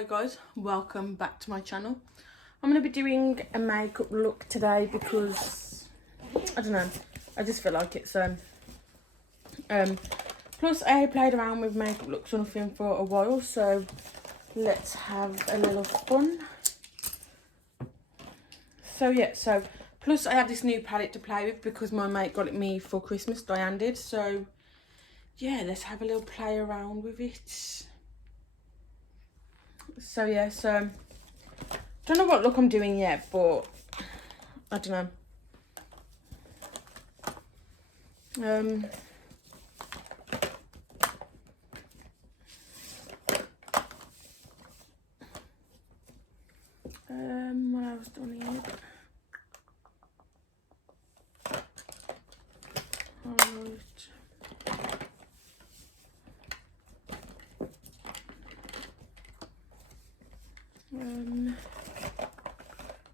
Hi guys, welcome back to my channel. I'm going to be doing a makeup look today because I don't know, I just feel like it. So plus I played around with makeup looks or nothing for a while, so let's have a little fun. So yeah, plus I have this new palette to play with because my mate got it me for Christmas, Diane did. So yeah, let's have a little play around with it. So yeah, don't know what look I'm doing yet, but I don't know. What else do I need?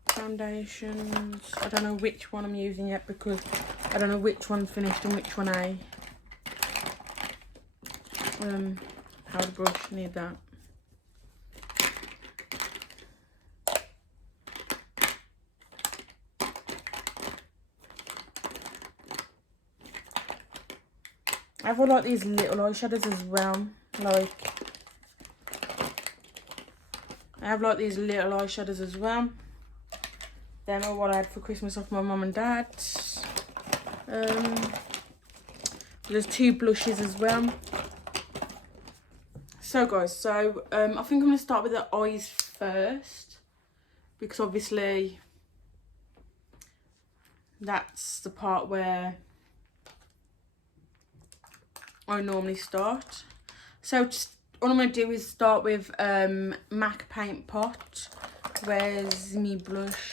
Foundations. I don't know which one I'm using yet because I don't know which one's finished and which one I powder brush, need that. I have like these little eyeshadows as well. Like I have like these little eyeshadows as well. Them are what I had for Christmas off my mum and dad. There's two blushes as well. So guys, I think I'm going to start with the eyes first because obviously that's the part where I normally start. So just all I'm going to do is start with MAC Paint Pot. Where's me blush?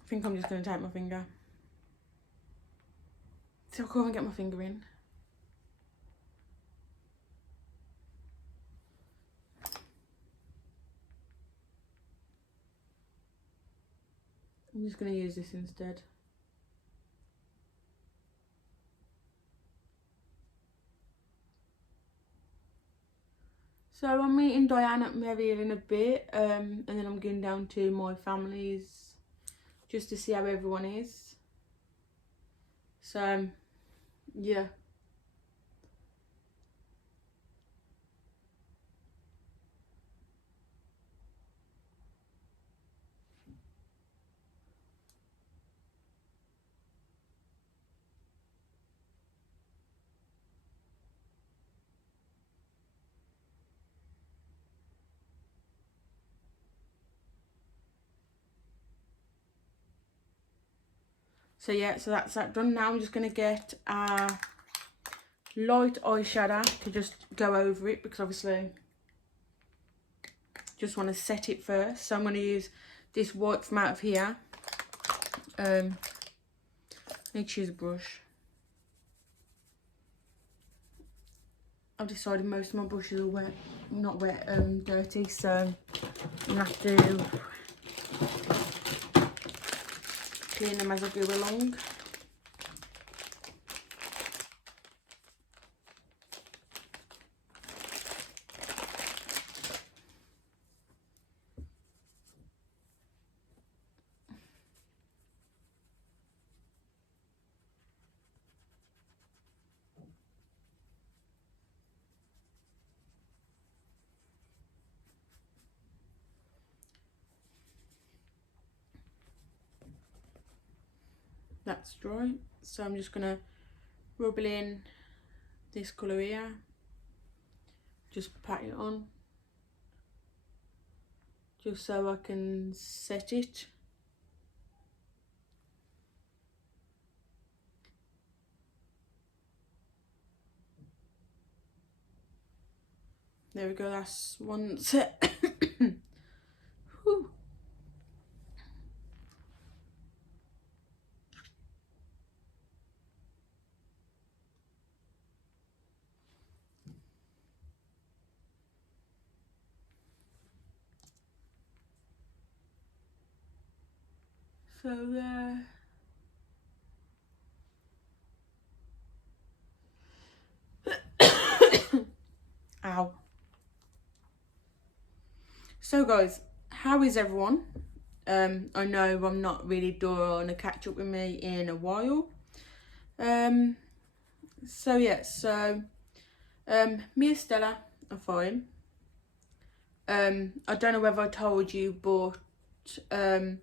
I think I'm just going to take my finger. See, I can't even get my finger in. I'm just going to use this instead. So I'm meeting Diane at Merrill in a bit, and then I'm going down to my family's just to see how everyone is. So yeah. So yeah, so that's that done. Now I'm just going to get a light eyeshadow to just go over it because obviously just want to set it first. So I'm going to use this white from out of here. I need to use a brush. I've decided most of my brushes are wet, not wet, dirty, so I'm going to have to clean them as I go along. That's dry, so I'm just gonna rub it in this colour here, just pat it on just so I can set it. There we go, that's one set. Whew. So So there. Ow. So guys, how is everyone? I know I'm not really doing a catch up with me in a while. So yeah, me and Stella are fine. I don't know whether I told you, but I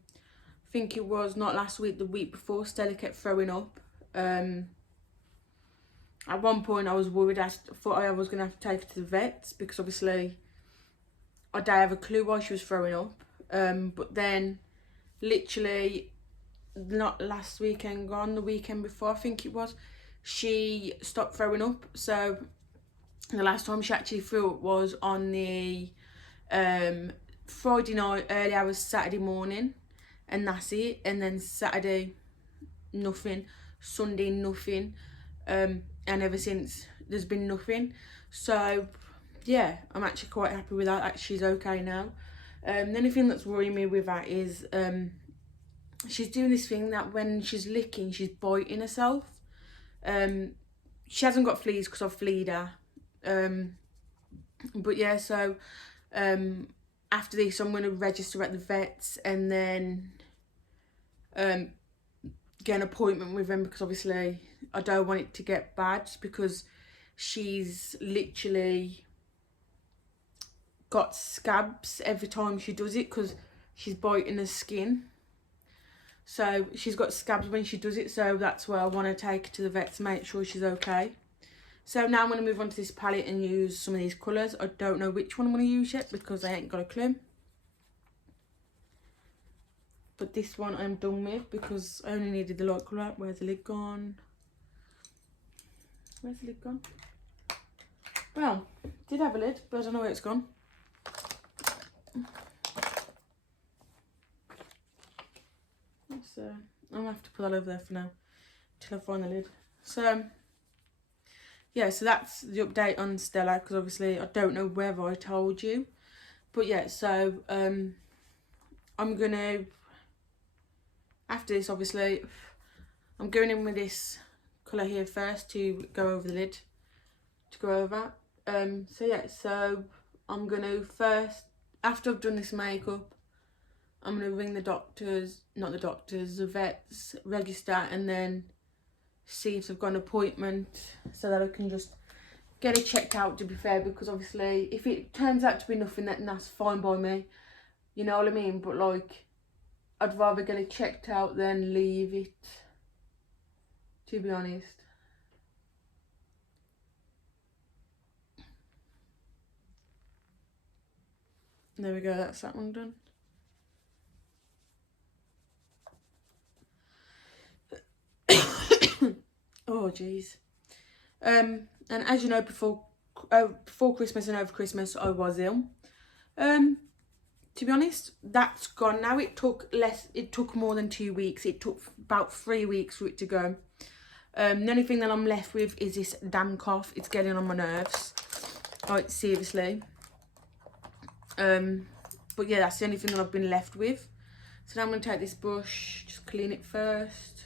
think it was not last week, the week before, Stella kept throwing up. At one point I was worried. I thought I was going to have to take her to the vets because obviously I don't have a clue why she was throwing up. But then literally not last weekend gone, the weekend before I think it was, she stopped throwing up. So the last time she actually threw up was on the Friday night, early hours Saturday morning, and that's it. And then Saturday nothing, Sunday nothing, and ever since there's been nothing. So yeah, I'm actually quite happy with that. Actually, she's okay now. The only thing that's worrying me with that is she's doing this thing that when she's licking, she's biting herself. She hasn't got fleas because I've fleed her. But yeah, so after this I'm going to register at the vets and then get an appointment with him, because obviously I don't want it to get bad, because she's literally got scabs every time she does it because she's biting her skin. So she's got scabs when she does it, so that's why I want to take her to the vet to make sure she's okay. So now I'm going to move on to this palette and use some of these colours. I don't know which one I'm going to use yet because I ain't got a clue. But this one I'm done with because I only needed the light colour. Where's the lid gone? Where's the lid gone? Well, did have a lid, but I don't know where it's gone. So I'm going to have to put that over there for now till I find the lid. So yeah, so that's the update on Stella, because obviously I don't know whether I told you. But yeah, so I'm going to, after this obviously, I'm going in with this colour here first to go over the lid, to go over. So yeah, so I'm going to first, after I've done this makeup, I'm going to ring the doctors, not the doctors, the vets, register, and then see if I've got an appointment so that I can just get it checked out, to be fair, because obviously if it turns out to be nothing, then that's fine by me, you know what I mean, but like I'd rather get it checked out than leave it, to be honest. There we go, that's that one done. Oh jeez. And as you know, before Christmas and over Christmas I was ill. To be honest, that's gone now. It took more than 2 weeks. It took about 3 weeks for it to go. The only thing that I'm left with is this damn cough. It's getting on my nerves, like seriously. But yeah, that's the only thing that I've been left with. So now I'm going to take this brush, just clean it first.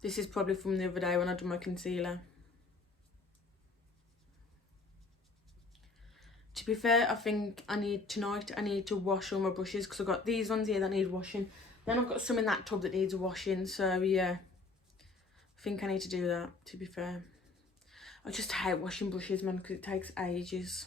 This is probably from the other day when I did my concealer. To be fair, I think tonight I need to wash all my brushes, because I've got these ones here that need washing. Then I've got some in that tub that needs washing, so yeah. I think I need to do that, to be fair. I just hate washing brushes, man, because it takes ages.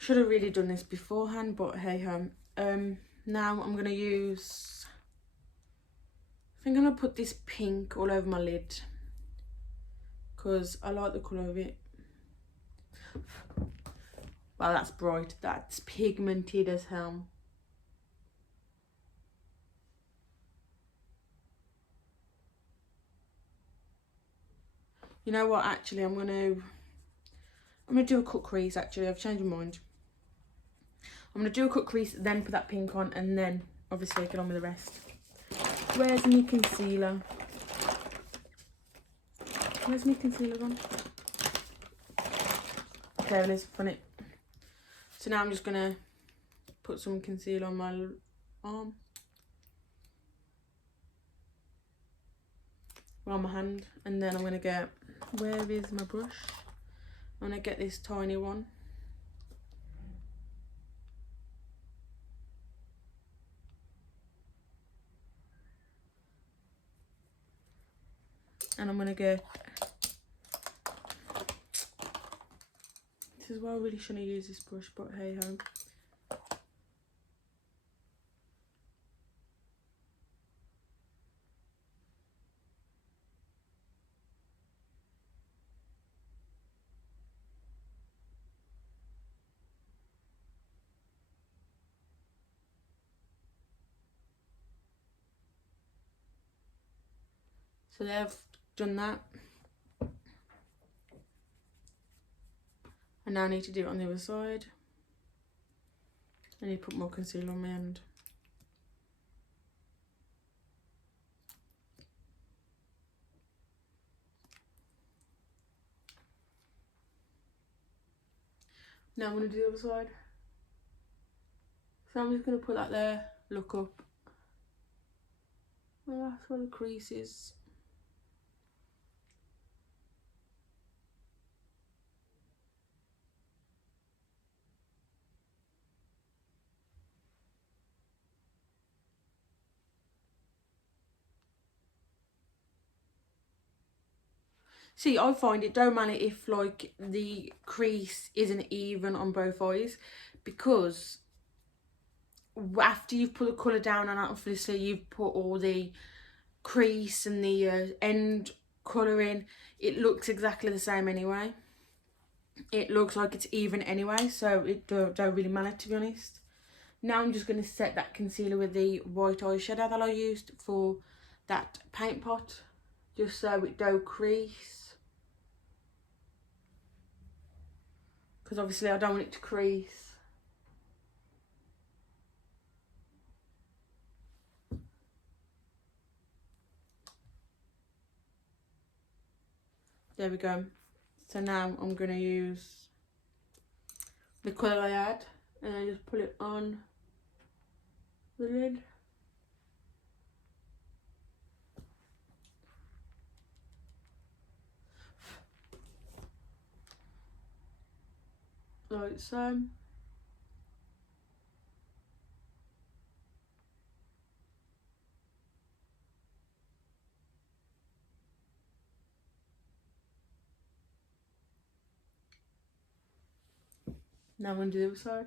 Should have really done this beforehand, but hey ho. Now I'm going to use, I think I'm going to put this pink all over my lid, because I like the colour of it. Wow, that's bright. That's pigmented as hell. You know what, actually I'm gonna do a cut crease. Actually, I've changed my mind. I'm gonna do a cut crease, then put that pink on, and then obviously get on with the rest. Where's my concealer? Where's my concealer gone? There it is, front it. So now I'm just gonna put some concealer on my arm. On my hand, and then I'm gonna get, where is my brush? I'm gonna get this tiny one. And I'm gonna get, this is why I really shouldn't use this brush, but hey ho. So there, I've done that. And now I need to do it on the other side. I need to put more concealer on my hand. Now I'm going to do the other side. So I'm just going to put that there, look up. Well, that's where the crease is. See, I find it don't matter if like the crease isn't even on both eyes, because after you've put the colour down and obviously you've put all the crease and the end colour in, it looks exactly the same anyway. It looks like it's even anyway, so it don't really matter, to be honest. Now I'm just going to set that concealer with the white eyeshadow that I used for that paint pot, just so it don't crease. Because obviously I don't want it to crease. There we go. So now I'm going to use the colour I had, and I just put it on the lid. Like so. Now I'm going to do the other side.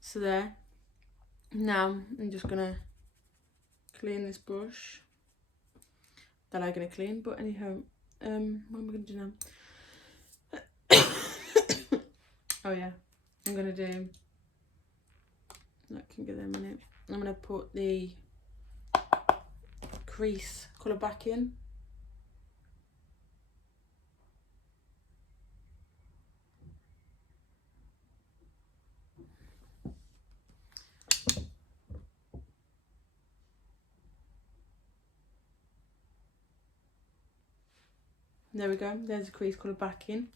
So there. Now I'm just going to clean this brush that I'm going to clean, but anyhow, what am I going to do now? Oh yeah, I'm going to do, I can get there a minute. I'm going to put the crease colour back in. There we go, there's the crease colour back in.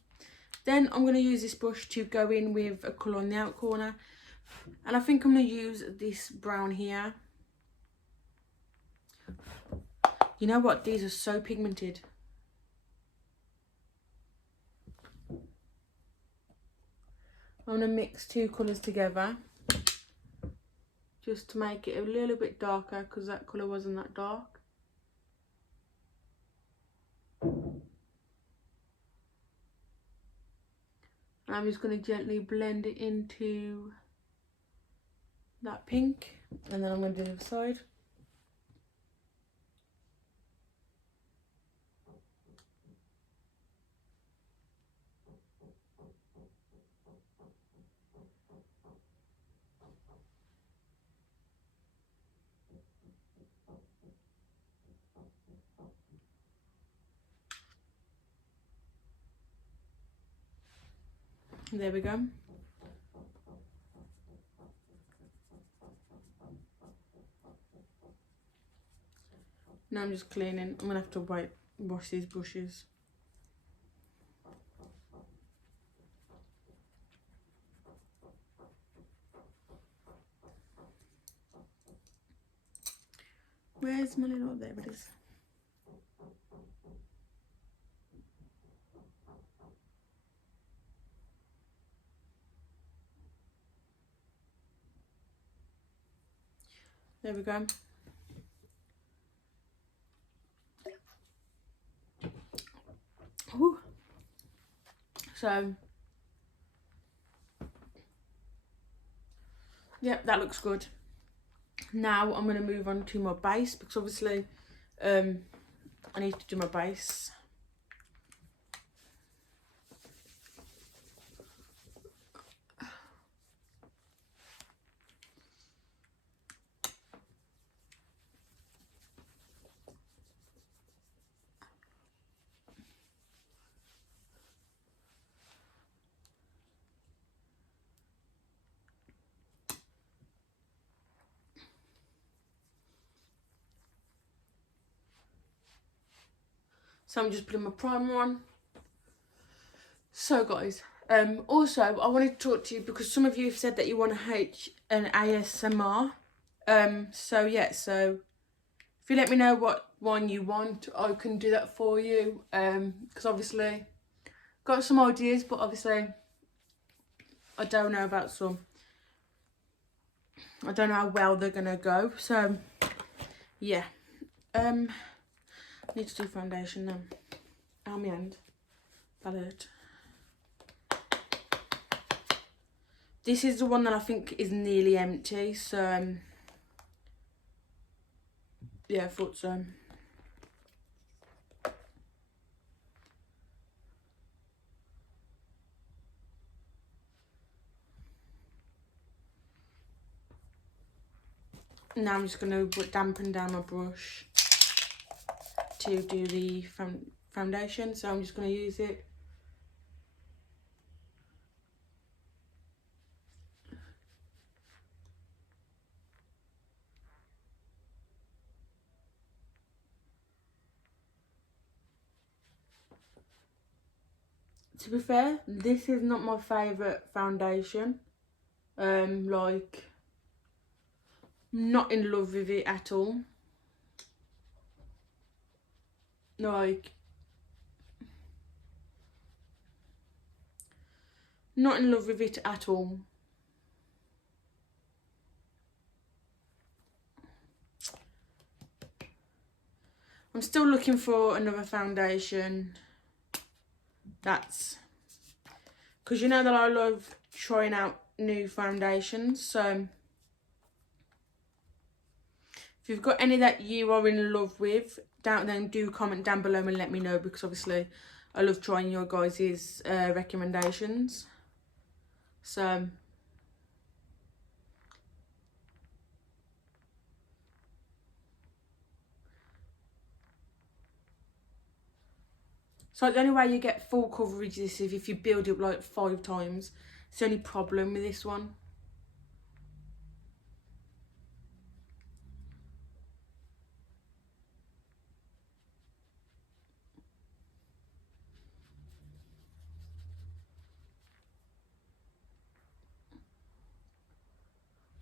Then I'm going to use this brush to go in with a colour on the out corner. And I think I'm going to use this brown here. You know what, these are so pigmented. I'm going to mix two colours together, just to make it a little bit darker, because that colour wasn't that dark. I'm just going to gently blend it into that pink, and then I'm going to do the other side. There we go. Now I'm just cleaning. I'm gonna have to wash these brushes. Where's my little, there it is. There we go. Ooh. So, yep, that looks good. Now I'm going to move on to my base, because obviously I need to do my base. So I'm just putting my primer on. So guys, also I wanted to talk to you because some of you have said that you want an ASMR. So yeah, so if you let me know what one you want, I can do that for you. Because obviously got some ideas, but obviously I don't know about some. I don't know how well they're gonna go. So yeah, I need to do foundation now. On my hand, palette. This is the one that I think is nearly empty. So yeah, I thought so. Now I'm just going to dampen down my brush to do the foundation. So I'm just going to use it. To be fair, this is not my favourite foundation. Like, not in love with it at all. Like, not in love with it at all. I'm still looking for another foundation. That's because you know that I love trying out new foundations. So if you've got any that you are in love with, then do comment down below and let me know, because obviously I love trying your guys' recommendations. So the only way you get full coverage is if you build it up like 5 times. It's the only problem with this one.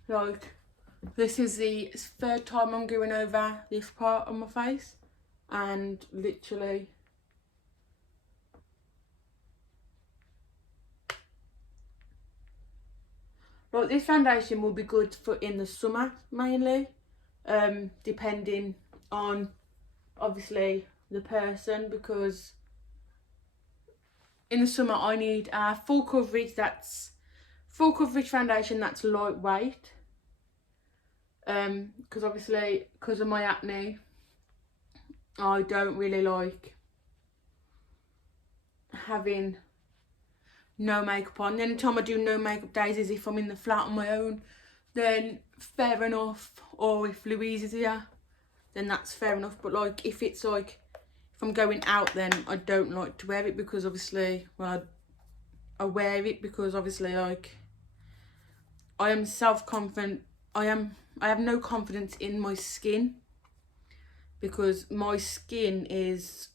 Like, this is the 3rd time I'm going over this part on my face, and literally like, this foundation will be good for in the summer mainly, depending on obviously the person, because in the summer I need a full coverage foundation that's lightweight, because obviously because of my acne I don't really like having no makeup on. The only time I do no makeup days is if I'm in the flat on my own, then fair enough, or if Louise is here, then that's fair enough. But like, if it's like, if I'm going out, then I don't like to wear it, because obviously, well, I wear it because obviously, like, I am self-confident. I have no confidence in my skin because my skin is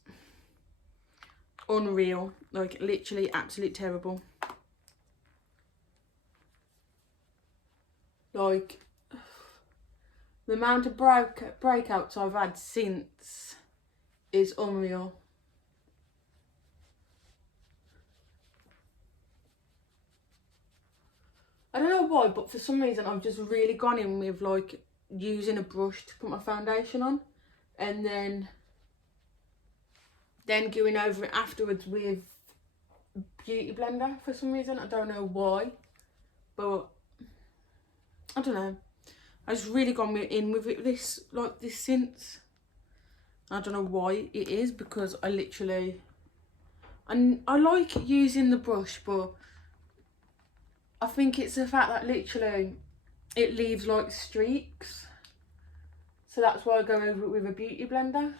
unreal, like literally absolutely terrible. Like, the amount of breakouts I've had since is unreal. I don't know why, but for some reason I've just really gone in with like using a brush to put my foundation on, and then going over it afterwards with beauty blender for some reason. I don't know why, but I don't know. I just really gone in with it this since. I don't know why it is, because I like using the brush, but I think it's the fact that literally it leaves like streaks. So that's why I go over it with a beauty blender.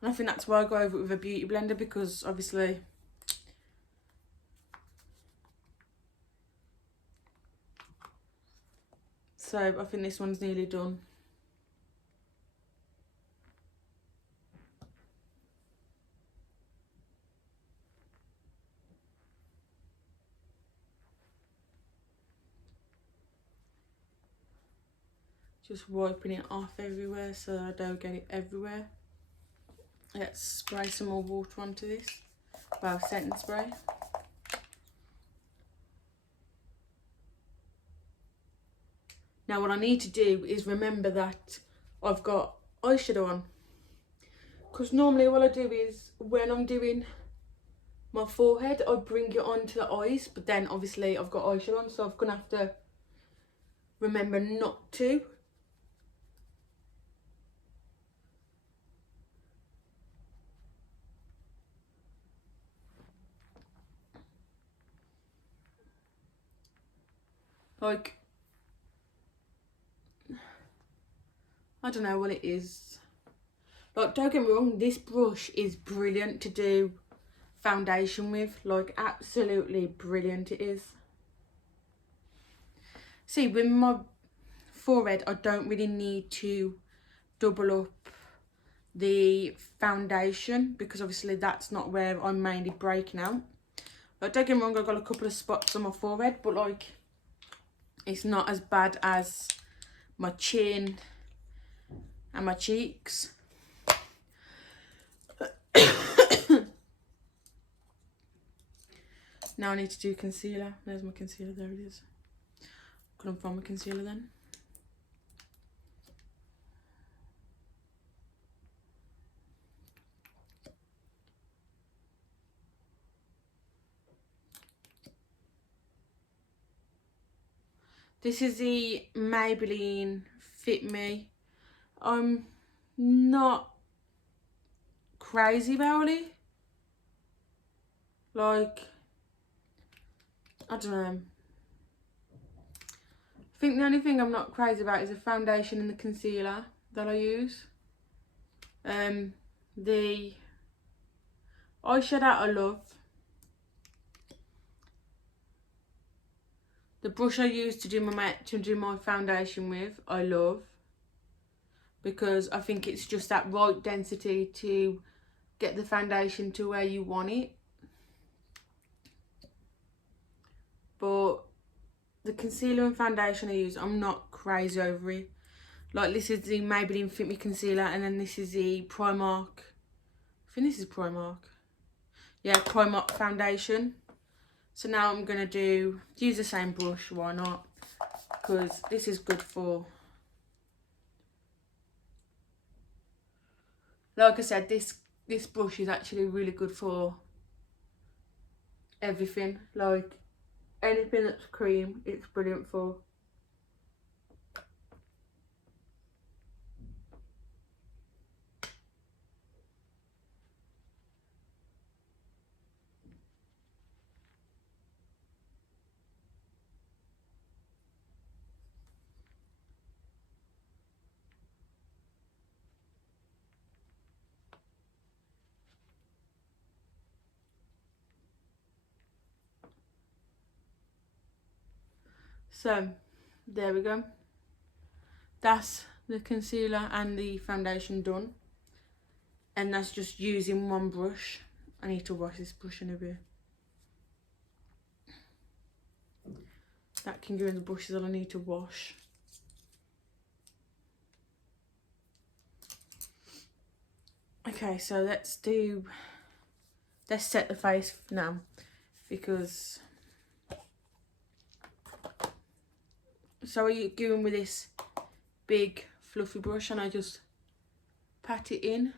And I think that's why I go over it with a beauty blender, because obviously so I think this one's nearly done. Just wiping it off everywhere so I don't get it everywhere. Let's spray some more water onto this. Well, setting spray. Now what I need to do is remember that I've got eyeshadow on. Because normally what I do is when I'm doing my forehead, I bring it onto the eyes. But then obviously I've got eyeshadow on, so I'm going to have to remember not to. Like, I don't know what it is. Like, don't get me wrong, this brush is brilliant to do foundation with. Like, absolutely brilliant it is. See, with my forehead, I don't really need to double up the foundation, because obviously that's not where I'm mainly breaking out. Like, don't get me wrong, I've got a couple of spots on my forehead, but like, it's not as bad as my chin and my cheeks. Now I need to do concealer. There's my concealer, there it is. Couldn't find my concealer then. This is the Maybelline Fit Me. I'm not crazy about it. Like, I don't know. I think the only thing I'm not crazy about is the foundation and the concealer that I use. The eyeshadow I love. The brush I use to do my foundation with, I love, because I think it's just that right density to get the foundation to where you want it. But the concealer and foundation I use, I'm not crazy over it. Like, this is the Maybelline Fit Me concealer, and then this is the Primark. I think this is Primark. Yeah, Primark foundation. So now I'm going to use the same brush, why not? Because this is good for, like I said, this brush is actually really good for everything. Like, anything that's cream, it's brilliant for. So there we go. That's the concealer and the foundation done. And that's just using one brush. I need to wash this brush in a bit. That can go in the brushes that I need to wash. Okay, so let's set the face now, because so I go in with this big fluffy brush and I just pat it in,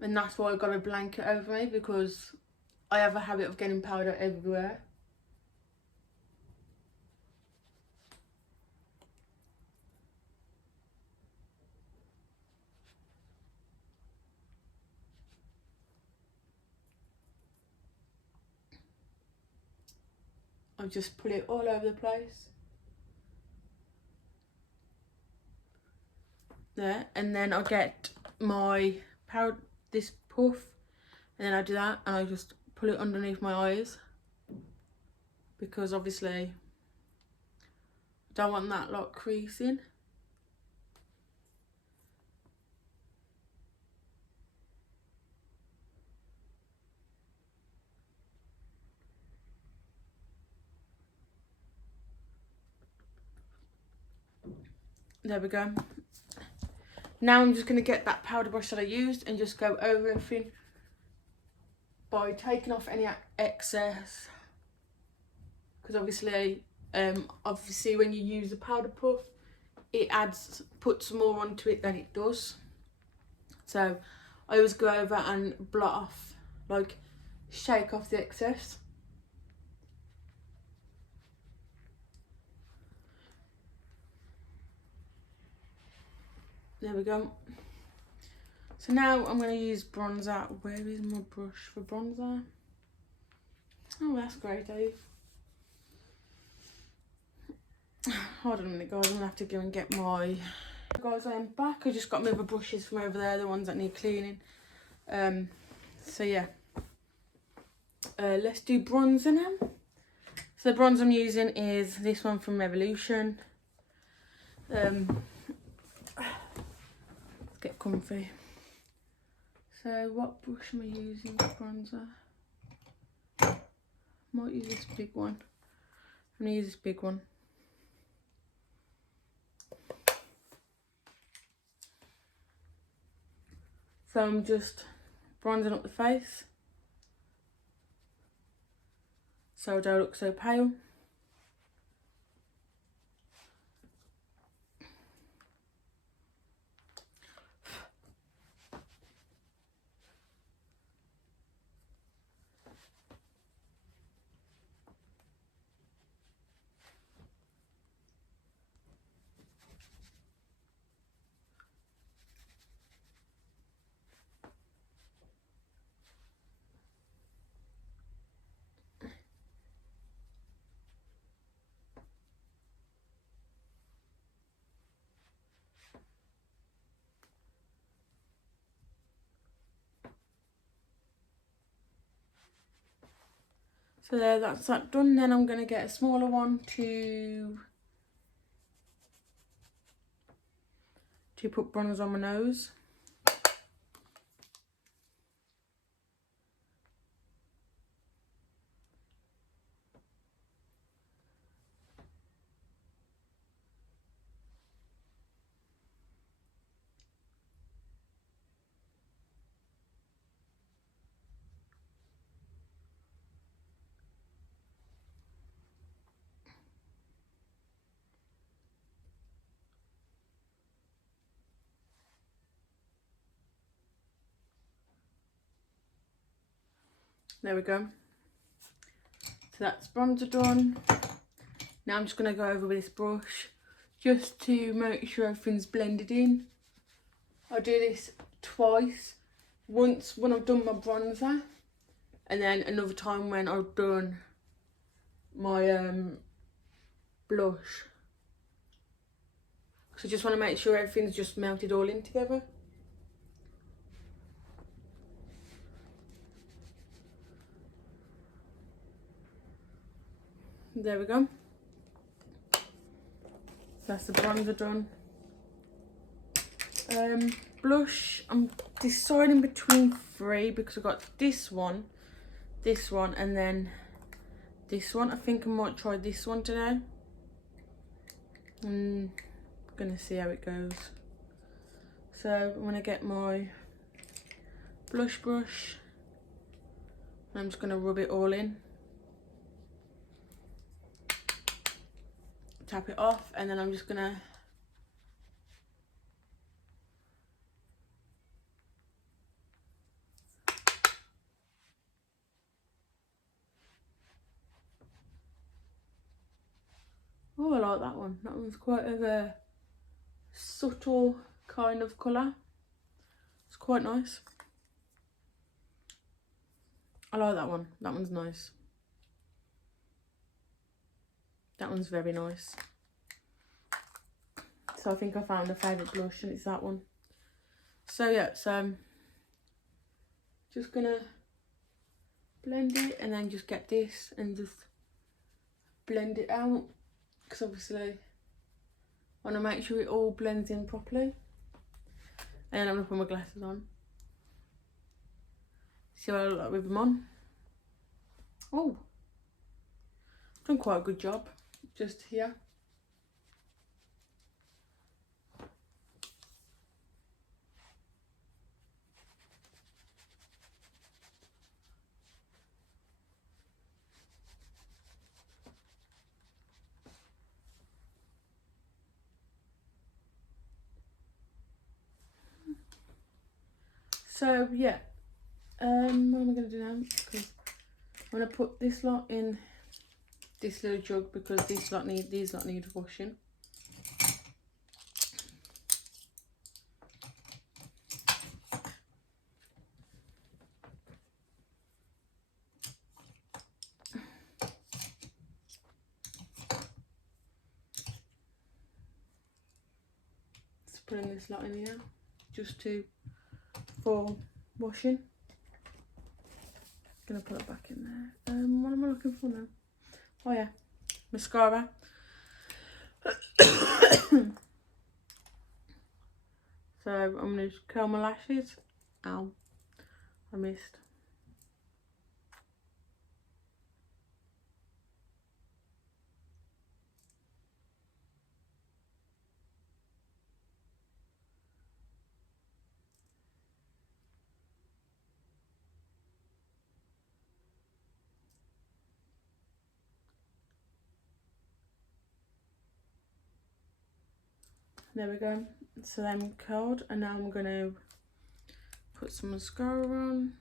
and that's why I got a blanket over me, because I have a habit of getting powder everywhere. I just put it all over the place. There, and then I get my powder, this puff, and then I do that and I just put it underneath my eyes, because obviously I don't want that lot creasing. There we go. Now I'm just going to get that powder brush that I used and just go over everything by taking off any excess, because obviously when you use a powder puff, it puts more onto it than it does. So I always go over and blot off, like shake off the excess. There we go. So now I'm going to use bronzer. Where is my brush for bronzer? Oh, that's great, Dave. Hold on a minute, guys. I'm going to have to go and get my... Guys, I am back. I just got my other brushes from over there, the ones that need cleaning. So yeah. Let's do bronzer now. So the bronzer I'm using is this one from Revolution. Let's get comfy. So what brush am I using for bronzer? Might use this big one. I'm going to use this big one. So I'm just bronzing up the face, so I don't look so pale. So there, that's that done. Then I'm going to get a smaller one to put bronzer on my nose. There we go. So that's bronzer done. Now I'm just going to go over with this brush just to make sure everything's blended in. I do this twice. Once when I've done my bronzer, and then another time when I've done my blush. So I just want to make sure everything's just melted all in together. There we go. That's the bronzer done. Blush, I'm deciding between 3 because I've got this one, and then this one. I think I might try this one today. I'm gonna see how it goes. So I'm gonna get my blush brush. I'm just gonna rub it all in. Tap it off, and then I'm just gonna oh, I like that one. That one's quite of a subtle kind of colour. It's quite nice. I like that one. That one's nice. That one's very nice. So I think I found a favourite blush, and it's that one. So yeah, so just gonna blend it, and then just get this and just blend it out, because obviously I want to make sure it all blends in properly. And then I'm gonna put my glasses on. See what I look like with them on. Oh, done quite a good job just here. So yeah, what am I going to do now? Because I'm going to put this lot in this little jug, because these lot need washing. Just putting this lot in here, just for washing. Gonna put it back in there. What am I looking for now? Oh yeah, mascara. So I'm gonna just curl my lashes. Ow, I missed. There we go. So I'm curled, and now I'm gonna put some mascara on.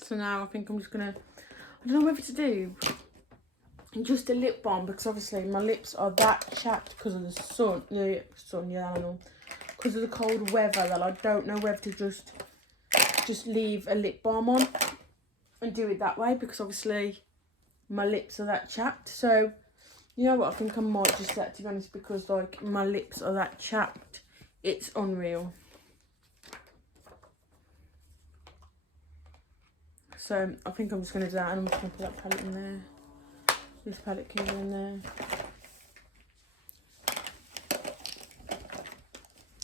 So now I think I'm just gonna, I don't know whether to do just a lip balm, because obviously my lips are that chapped because of the sun, yeah, I don't know, because of the cold weather, that I don't know whether to just leave a lip balm on and do it that way, because obviously my lips are that chapped. So you know what, I think I might just that, to be honest, because like my lips are that chapped, it's unreal. So I think I'm just going to do that, and I'm just going to put that palette in there. this palette can go in there.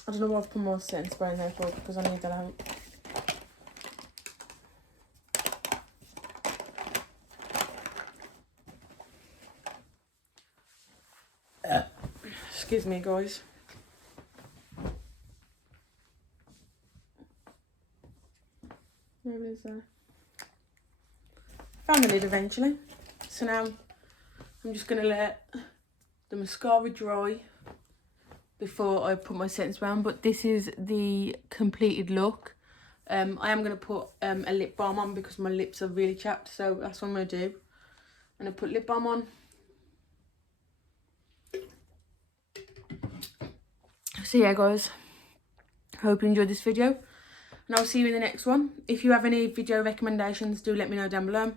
I don't know why I've put more setting spray in there for, because I need that out. Excuse me, guys. Where is that? Found the lid eventually. So now I'm just going to let the mascara dry before I put my setting spray on. But this is the completed look. I am going to put a lip balm on because my lips are really chapped. So that's what I'm going to do. I'm going to put lip balm on. So yeah, guys. Hope you enjoyed this video. And I'll see you in the next one. If you have any video recommendations, do let me know down below.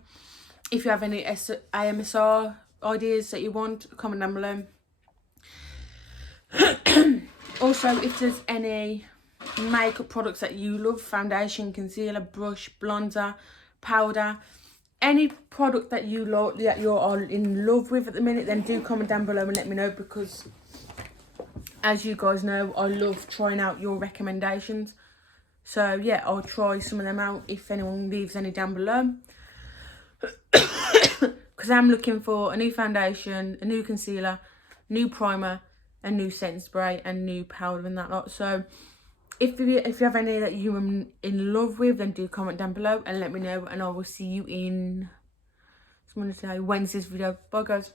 If you have any AMSR ideas that you want, comment down below. Also, if there's any makeup products that you love, foundation, concealer, brush, bronzer, powder, any product that you love, that you're in love with at the minute, then do comment down below and let me know, because as you guys know, I love trying out your recommendations. So yeah, I'll try some of them out if anyone leaves any down below. Because I'm looking for a new foundation, a new concealer, new primer, a new setting spray, and new powder and that lot. So if you have any that you're in love with, then do comment down below and let me know. And I will see you in Wednesday's video. Bye, guys.